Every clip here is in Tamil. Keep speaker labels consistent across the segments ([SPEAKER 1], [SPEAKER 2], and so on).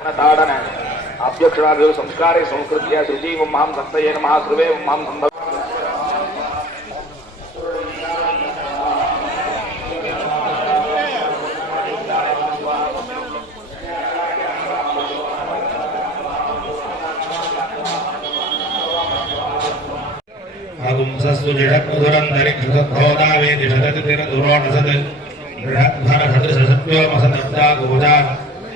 [SPEAKER 1] ताडन अभ्यक्षणादेव संस्कारे संस्कृत्या सृजीवं माँ सत्तये नमः सर्वे माँ संभव
[SPEAKER 2] अगुंसस्तु जडक्मुधुरन्तरिक्षसद्भोदावेदिषदतिरदुरोणसत् बृहद्भरभद्रसत्त्वमसदब्दा गोजा।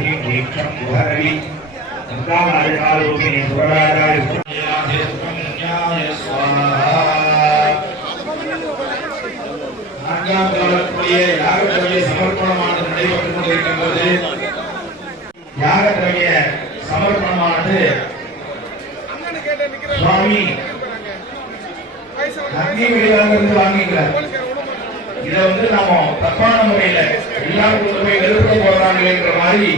[SPEAKER 2] ஸ்ரீ ஏக்கம் குஹரவி சந்தாநாயகாரூபிணி சுவராஜாய சமர்ப்பணமானது நடைபெற்றுக் கொண்டிருக்கின்றது. யாகத்துடைய சமர்ப்பணமானது சுவாமி அக்னி வெளியாங்கிருந்து இதை வந்து நாம தப்பான முறையில எல்லாருக்கும் போய் நெருப்பு போடுறாங்கன்ற மாதிரி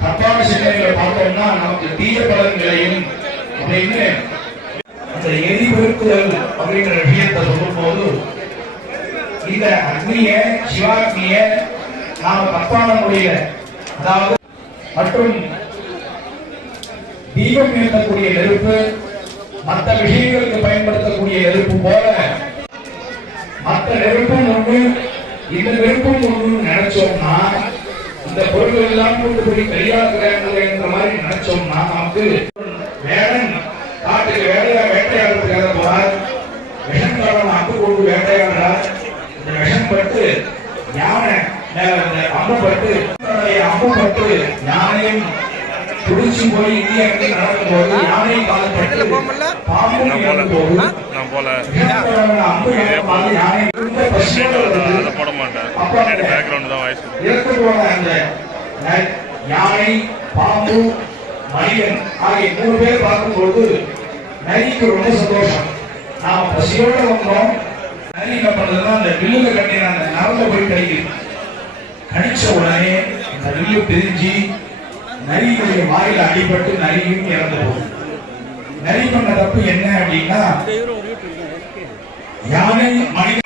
[SPEAKER 2] தப்பான சிந்தனைகளை பார்த்தோம்னா நமக்கு தீய பலன் விளையும் அப்படின்னு அந்த எரி அப்படிங்கிற விஷயத்தை சொல்லும் போது இந்த அக்னிய சிவாக்னிய நாம் தப்பான முறையில அதாவது மற்றும் தீபம் ஏற்றக்கூடிய நெருப்பு மற்ற விஷயங்களுக்கு பயன்படுத்தக்கூடிய நெருப்பு போல மற்ற நெருப்பும் ஒன்று இந்த நெருப்பும் ஒன்று நினைச்சோம்னா இந்த பொருட்கள் எல்லாம் கொண்டு போய் கையாளுகிறாங்க என்ற மாதிரி நினைச்சோம்னா நமக்கு வேடன் காட்டுக்கு வேலையா வேட்டையாடுறதுக்காக போறார் விஷங்காரன் அம்பு கொண்டு வேட்டையாடுறார். இந்த விஷம் பட்டு யானை மேல அந்த அம்பு பட்டு அம்பு பட்டு யானையும் துடிச்சு போய் இந்தியா நடக்கும் போது யானை காலப்பட்டு பாம்பும் இறந்து போது
[SPEAKER 3] நான் போல
[SPEAKER 2] விஷங்காரன் அம்பு யானை
[SPEAKER 3] போட மாட்டேன்.
[SPEAKER 2] யானை பாம்பு மனிதன் ஆகிய மூணு பேர் பார்க்கும்போது நரிக்கு ரொம்ப சந்தோஷம். நாம பசியோட வந்தோம். நரி என்ன அந்த வில்லுல கட்டின அந்த நரம்ப போய் கடிக்குது. கடிச்ச உடனே அந்த வில்லு பிரிஞ்சு நரியுடைய வாயில அடிபட்டு நரியும் இறந்து போகுது. நரி பண்ண தப்பு என்ன அப்படின்னா யானை மனிதன்